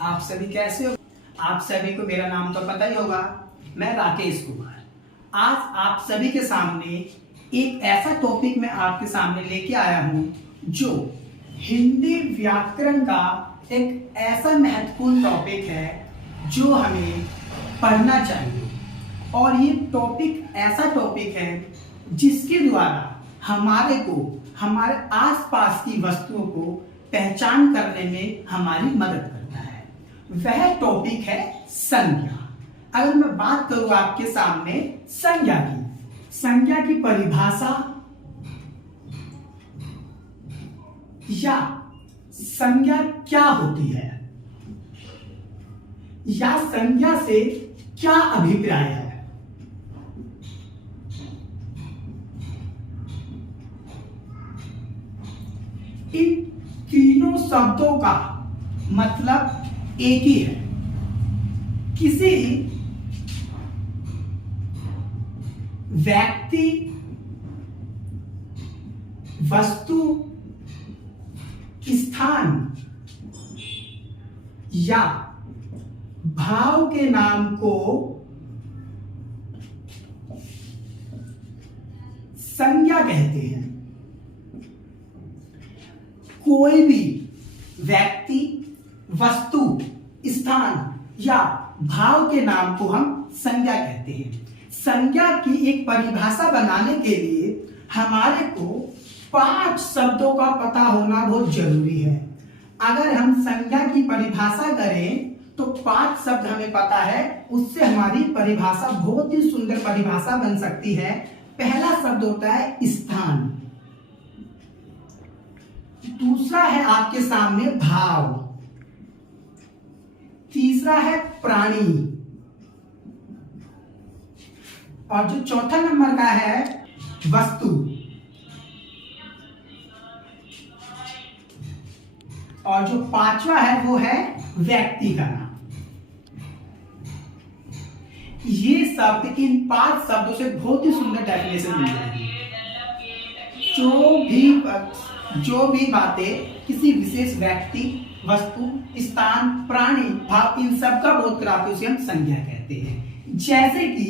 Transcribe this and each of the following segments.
आप सभी कैसे हो? आप सभी को मेरा नाम तो पता ही होगा, मैं राकेश कुमार। आज आप सभी के सामने एक ऐसा टॉपिक मैं आपके सामने लेके आया हूं जो हिंदी व्याकरण का एक ऐसा महत्वपूर्ण टॉपिक है जो हमें पढ़ना चाहिए। और ये टॉपिक ऐसा टॉपिक है जिसके द्वारा हमारे आसपास की वस्तुओं को पहचान करने में हमारी मदद करता है। वह टॉपिक है संज्ञा। अगर मैं बात करूं आपके सामने संज्ञा की परिभाषा या संज्ञा क्या होती है या संज्ञा से क्या अभिप्राय है, इन तीनों शब्दों का मतलब एक ही है। किसी व्यक्ति, वस्तु, स्थान या भाव के नाम को संज्ञा कहते हैं। कोई भी व्यक्ति, वस्तु, स्थान या भाव के नाम को हम संज्ञा कहते हैं। संज्ञा की एक परिभाषा बनाने के लिए हमारे को 5 शब्दों का पता होना बहुत जरूरी है। अगर हम संज्ञा की परिभाषा करें तो 5 शब्द हमें पता है, उससे हमारी परिभाषा बहुत ही सुंदर परिभाषा बन सकती है। पहला शब्द होता है स्थान, दूसरा है आपके सामने भाव, तीसरा है प्राणी, और जो चौथा नंबर का है वस्तु, और जो 5वां है वो है व्यक्ति का नाम। ये शब्द इन 5 शब्दों से बहुत ही सुंदर डेफिनेशन मिल जाएगी। जो भी बातें किसी विशेष व्यक्ति, वस्तु, स्थान, प्राणी, भाव, इन सब का बोध कराते उसे हम संज्ञा कहते हैं। जैसे कि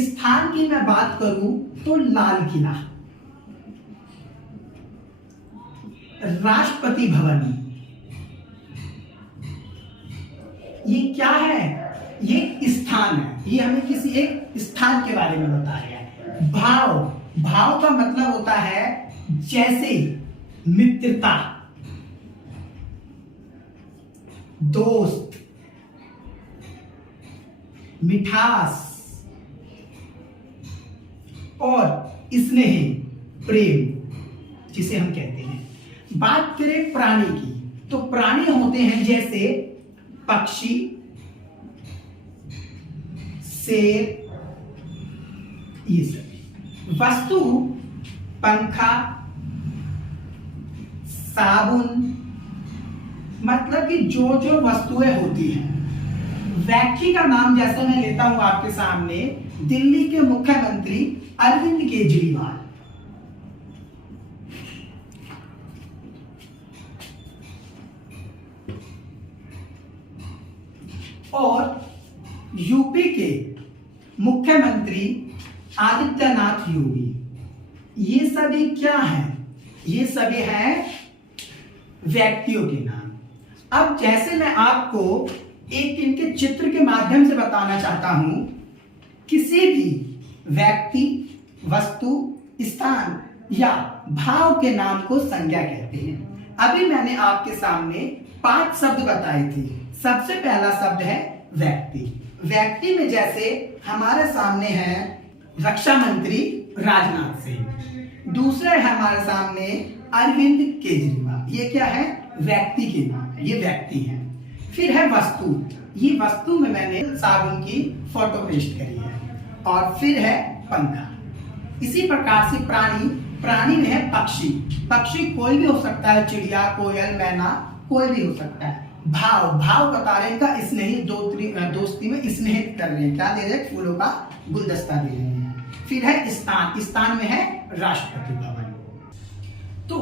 स्थान की मैं बात करूं तो लाल किला, राष्ट्रपति भवन, ये क्या है? ये स्थान है। ये हमें किसी एक स्थान के बारे में बता रहा है। भाव का मतलब होता है जैसे मित्रता, दोस्त, मिठास और स्नेह, प्रेम, जिसे हम कहते हैं। बात करें प्राणी की तो प्राणी होते हैं जैसे पक्षी, शेर, ये सब। वस्तु पंखा, साबुन, मतलब कि जो वस्तुएं होती हैं। व्यक्ति का नाम जैसे मैं लेता हूं आपके सामने, दिल्ली के मुख्यमंत्री अरविंद केजरीवाल। और यूपी के मुख्यमंत्री आदित्यनाथ योगी। ये सभी क्या हैं? ये सभी हैं व्यक्तियों के नाम। अब जैसे मैं आपको एक इनके चित्र के माध्यम से बताना चाहता हूं, किसी भी व्यक्ति, वस्तु, स्थान या भाव के नाम को संज्ञा कहते हैं। अभी मैंने आपके सामने 5 शब्द बताए थे। सबसे पहला शब्द है व्यक्ति। व्यक्ति में जैसे हमारे सामने है रक्षा मंत्री राजनाथ सिंह, दूसरे है हमारे सामने अरविंद केजरीवाल। ये क्या है? व्यक्ति के नाम है, ये व्यक्ति है। फिर है वस्तु। ये वस्तु में मैंने साबुन की फोटो पेस्ट करी है। और फिर है पंखा। इसी प्रकार से प्राणी में है पक्षी कोई भी हो सकता है, चिड़िया, कोयल, मैना, कोई भी हो सकता है। भाव बता रहे हैं का स्नेही, दोस्ती में स्नेह कर रहे हैं, क्या दे रहे हैं? फूलों का गुलदस्ता दे रहे हैं। फिर है स्थान में है राष्ट्रपति भवन। तो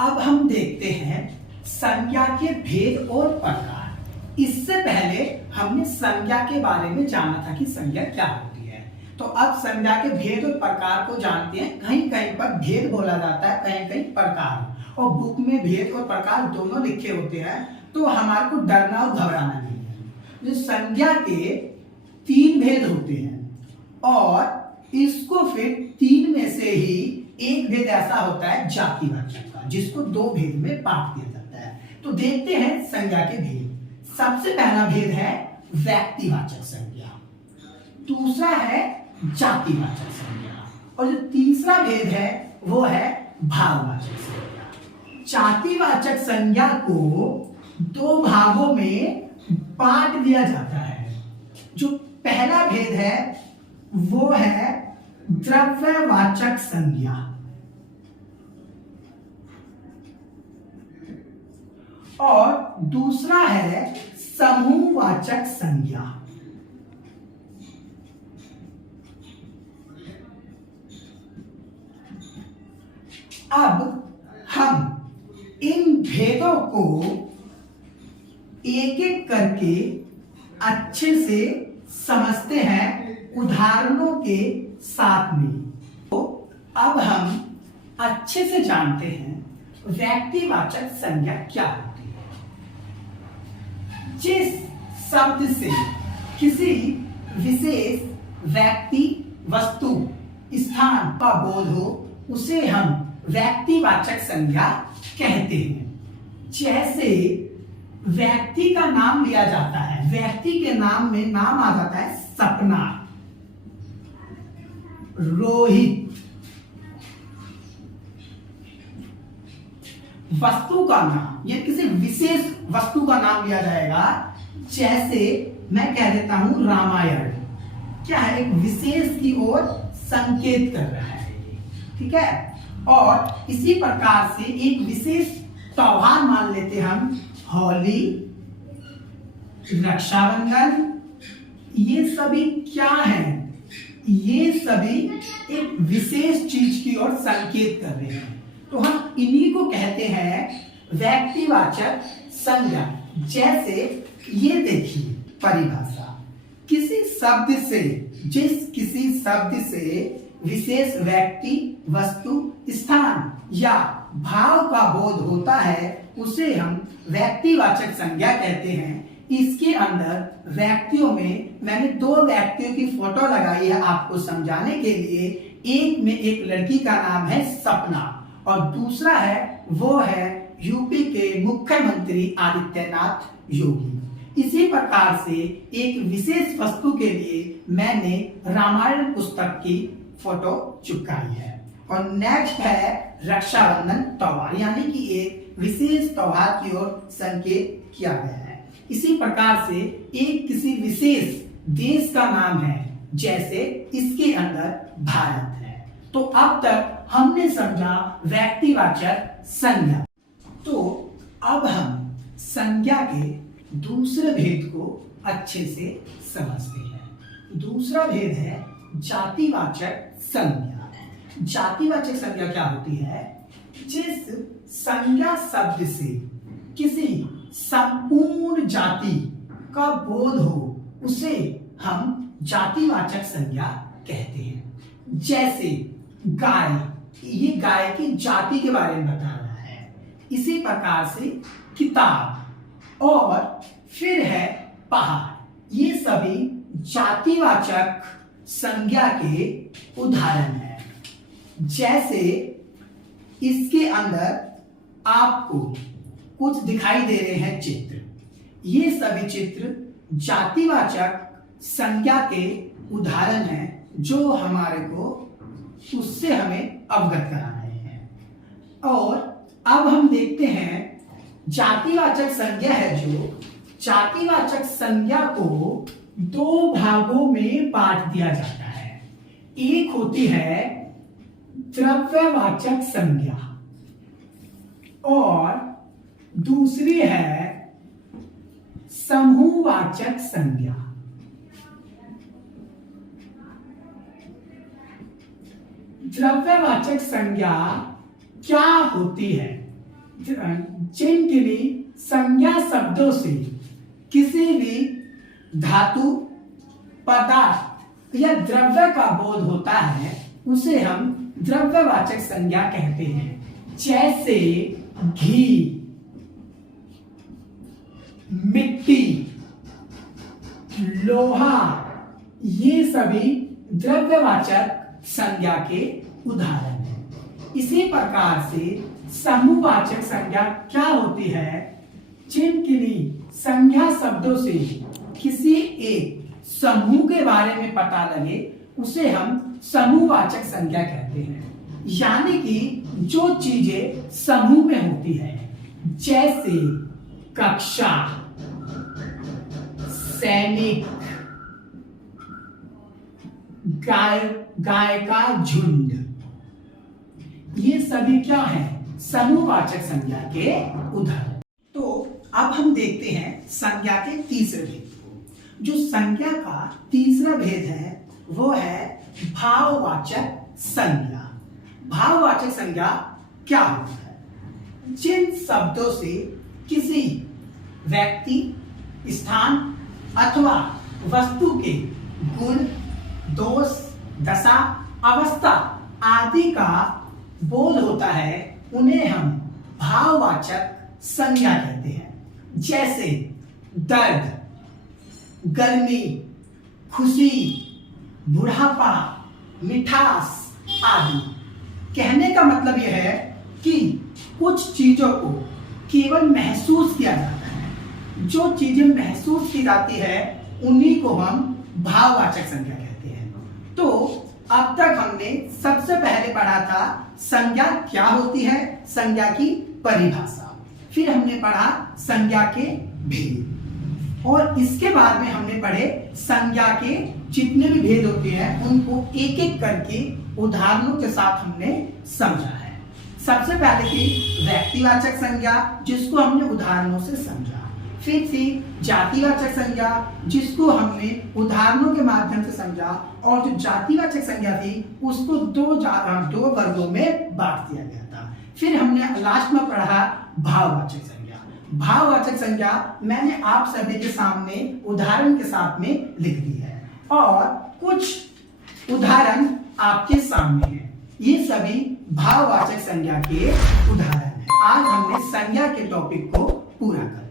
अब हम देखते हैं संज्ञा के भेद और प्रकार। इससे पहले हमने संज्ञा के बारे में जाना था कि संज्ञा क्या होती है। तो अब संज्ञा के भेद और प्रकार को जानते हैं। कहीं कहीं पर भेद बोला जाता है, कहीं कहीं प्रकार, और बुक में भेद और प्रकार दोनों लिखे होते हैं, तो हमारे को डरना और घबराना नहीं है। जो संज्ञा के 3 भेद होते हैं और इसको फिर 3 में से ही एक भेद ऐसा होता है जातिवाचक का, जिसको 2 भेद में बांट दिया जाता है। तो देखते हैं संज्ञा के भेद। सबसे पहला भेद है व्यक्तिवाचक संज्ञा, दूसरा है जातिवाचक संज्ञा, और जो तीसरा भेद है वो है भाववाचक संज्ञा। जातिवाचक संज्ञा को 2 भागों में बांट दिया जाता है। जो पहला भेद है वो है द्रव्यवाचक संज्ञा, और दूसरा है समूहवाचक संज्ञा। अब हम इन भेदों को एक एक करके अच्छे से समझते हैं उदाहरणों के साथ में। तो अब हम अच्छे से जानते हैं व्यक्तिवाचक संज्ञा क्या होती है। जिस शब्द से किसी विशेष व्यक्ति, वस्तु, स्थान का बोध हो उसे हम व्यक्तिवाचक संज्ञा कहते हैं। जैसे व्यक्ति का नाम लिया जाता है, व्यक्ति के नाम में नाम आ जाता है सपना, रोहित। वस्तु का नाम, ये किसी विशेष वस्तु का नाम लिया जाएगा। जैसे मैं कह देता हूं रामायण, क्या है, एक विशेष की ओर संकेत कर रहा है, ठीक है। और इसी प्रकार से एक विशेष त्योहार मान लेते हम, होली, रक्षाबंधन, ये सभी क्या है, ये सभी एक विशेष चीज की ओर संकेत कर रहे हैं। तो हम इन्हीं को कहते हैं व्यक्तिवाचक संज्ञा। जैसे ये देखिए परिभाषा, किसी शब्द से, किसी शब्द से विशेष व्यक्ति, वस्तु, स्थान या भाव का बोध होता है उसे हम व्यक्तिवाचक संज्ञा कहते हैं। इसके अंदर व्यक्तियों में मैंने 2 व्यक्तियों की फोटो लगाई है आपको समझाने के लिए। एक में एक लड़की का नाम है सपना और दूसरा है वो है यूपी के मुख्यमंत्री आदित्यनाथ योगी। इसी प्रकार से एक विशेष वस्तु के लिए मैंने रामायण पुस्तक की फोटो चिपकाई है। और नेक्स्ट है रक्षाबंधन त्योहार, यानी कि एक विशेष त्योहार की ओर संकेत किया गया है। इसी प्रकार से एक किसी विशेष देश का नाम है, जैसे इसके अंदर भारत है। तो अब तक हमने समझा व्यक्तिवाचक संज्ञा। तो अब हम संज्ञा के दूसरे भेद को अच्छे से समझते हैं। दूसरा भेद है जातिवाचक संज्ञा। जातिवाचक संज्ञा क्या होती है? जिस संज्ञा शब्द से किसी संपूर्ण जाति का बोध हो उसे हम जातिवाचक संज्ञा कहते हैं। जैसे गाय, ये गाय की जाति के बारे में बता रहा है। इसी प्रकार से किताब और फिर है पहाड़, ये सभी जातिवाचक संज्ञा के उदाहरण हैं। जैसे इसके अंदर आपको कुछ दिखाई दे रहे हैं चित्र, ये सभी चित्र जातिवाचक संज्ञा के उदाहरण हैं जो हमारे को उससे हमें अवगत करा रहे हैं। और अब हम देखते हैं जातिवाचक संज्ञा है, जो जातिवाचक संज्ञा को 2 भागों में बांट दिया जाता है। एक होती है द्रव्यवाचक संज्ञा और दूसरी है समूहवाचक संज्ञा। द्रव्यवाचक संज्ञा क्या होती है? जिनके लिए संज्ञा शब्दों से किसी भी धातु, पदार्थ या द्रव्य का बोध होता है उसे हम द्रव्यवाचक संज्ञा कहते हैं। जैसे घी, मिट्टी, लोहा, ये सभी द्रव्यवाचक संज्ञा के उदाहरण हैं। इसी प्रकार से समूहवाचक संज्ञा क्या होती है? जिनकी संज्ञा शब्दों से किसी एक समूह के बारे में पता लगे उसे हम समूहवाचक संज्ञा कहते हैं। यानी कि जो चीजें समूह में होती है, जैसे कक्षा, सैनिक, गाय का झुंड, ये सभी क्या है? समूहवाचक संज्ञा के उदाहरण। तो अब हम देखते हैं संज्ञा के तीसरे भेद को। जो संज्ञा का तीसरा भेद है वो है भाववाचक संज्ञा। भाववाचक संज्ञा क्या होता है? जिन शब्दों से किसी व्यक्ति, स्थान अथवा वस्तु के गुण, दोष, दशा, अवस्था आदि का बोध होता है उन्हें हम भाववाचक संज्ञा कहते हैं। जैसे दर्द, गर्मी, खुशी, बुढ़ापा, मिठास आदि। कहने का मतलब यह है कि कुछ चीजों को केवल महसूस किया जाता है। जो चीजें महसूस की जाती है उन्हीं को हम भाववाचक संज्ञा कहते हैं। तो अब तक हमने सबसे पहले पढ़ा था संज्ञा क्या होती है, संज्ञा की परिभाषा, फिर हमने पढ़ा संज्ञा के भेद, और इसके बाद में हमने पढ़े संज्ञा के जितने भी भेद होते हैं उनको एक एक करके उदाहरणों के साथ हमने समझा है। सबसे पहले की व्यक्तिवाचक संज्ञा जिसको हमने उदाहरणों से समझा, फिर थी जातिवाचक संज्ञा जिसको हमने उदाहरणों के माध्यम से समझा, और जो जातिवाचक संज्ञा थी उसको दो वर्गों में बांट दिया गया था। फिर हमने लास्ट में पढ़ा भाववाचक संज्ञा। भाववाचक संज्ञा मैंने आप सभी के सामने उदाहरण के साथ में लिख दी है, और कुछ उदाहरण आपके सामने हैं। ये सभी भाववाचक संज्ञा के उदाहरण हैं। आज हमने संज्ञा के टॉपिक को पूरा किया।